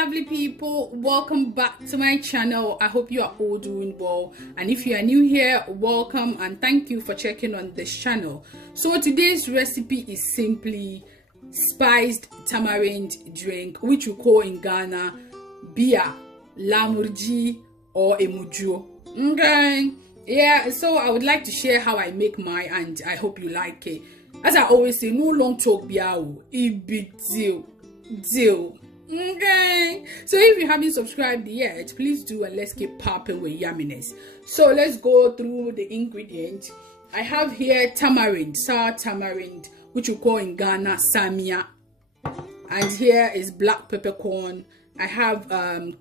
lovely people, welcome back to my channel. I hope you are all doing well, and if you are new here, welcome and thank you for checking on this channel. So today's recipe is simply spiced tamarind drink, which we call in Ghana BIYA, LAMURGEE or EMUDRO. Okay, yeah, so I would like to share how I make mine and I hope you like it. As I always say, no long talk BIYA, it be deal. Okay, so if you haven't subscribed yet, please do, and let's keep popping with yumminess. So let's go through the ingredients. I have here tamarind, sour tamarind, which we call in Ghana saamia, and here is black peppercorn. I have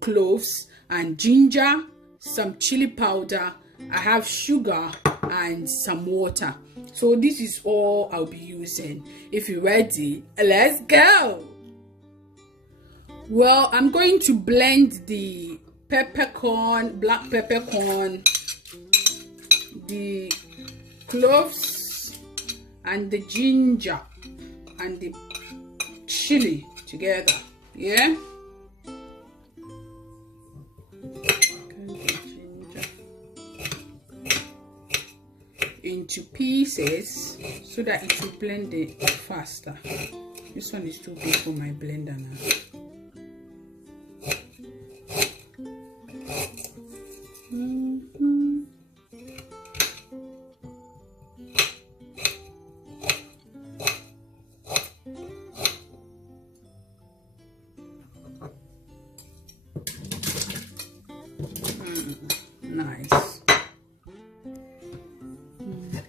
cloves and ginger, some chili powder. I have sugar and some water. So this is all I'll be using. If you're ready, let's go. Well, I'm going to blend the peppercorn, black peppercorn, the cloves and the ginger and the chili together. Yeah, into pieces so that it will blend it faster. This one is too big for my blender now. Nice.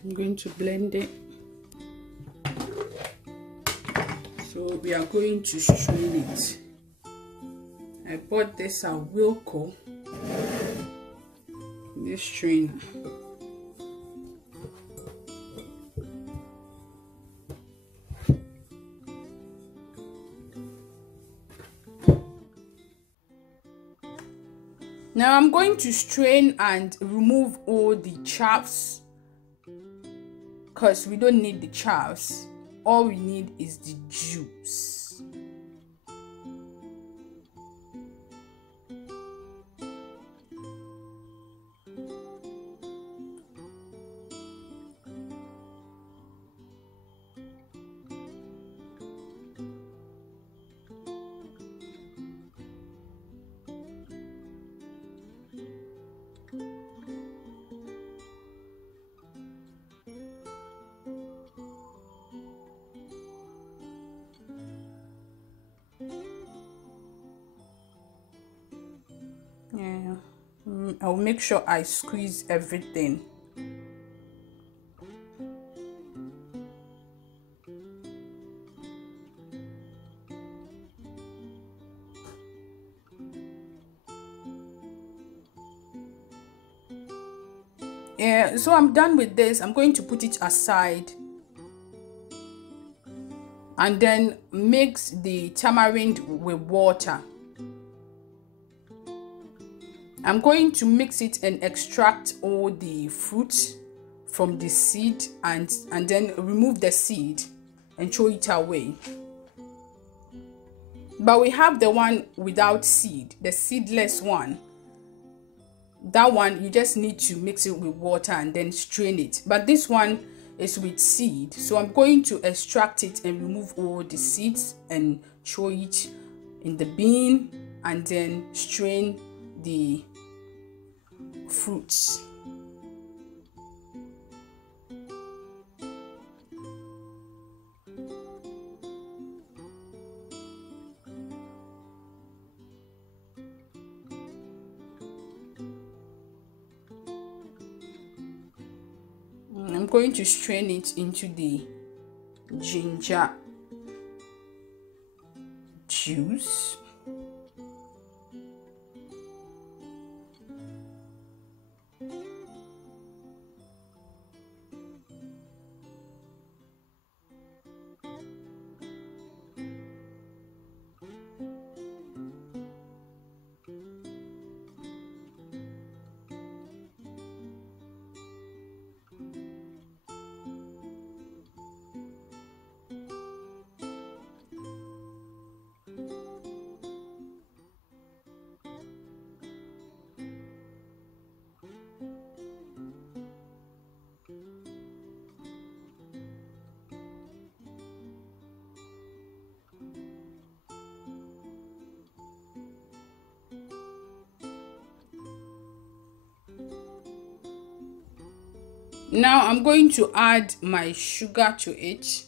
I'm going to blend it. So we are going to strain it. I bought this at Wilco, this strainer. Now I'm going to strain and remove all the chaffs, because we don't need the chaffs. All we need is the juice. Yeah, I'll make sure I squeeze everything. Yeah, so I'm done with this. I'm going to put it aside and then mix the tamarind with water. I'm going to mix it and extract all the fruit from the seed and then remove the seed and throw it away. But we have the one without seed, the seedless one. That one you just need to mix it with water and then strain it. But this one is with seed, so I'm going to extract it and remove all the seeds and throw it in the bin and then strain the fruits. I'm going to strain it into the ginger juice. Now I'm going to add my sugar to it.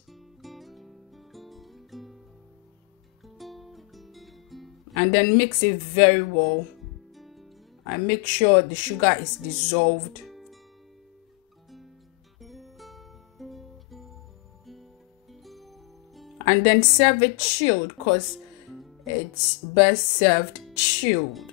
And then mix it very well. And make sure the sugar is dissolved. And then serve it chilled, because it's best served chilled.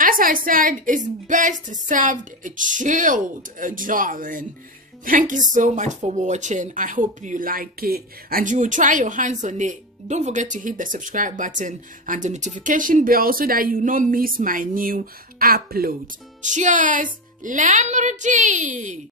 As I said, it's best served chilled, darling. Thank you so much for watching. I hope you like it and you will try your hands on it. Don't forget to hit the subscribe button and the notification bell so that you don't miss my new upload. Cheers! LAMURGEE!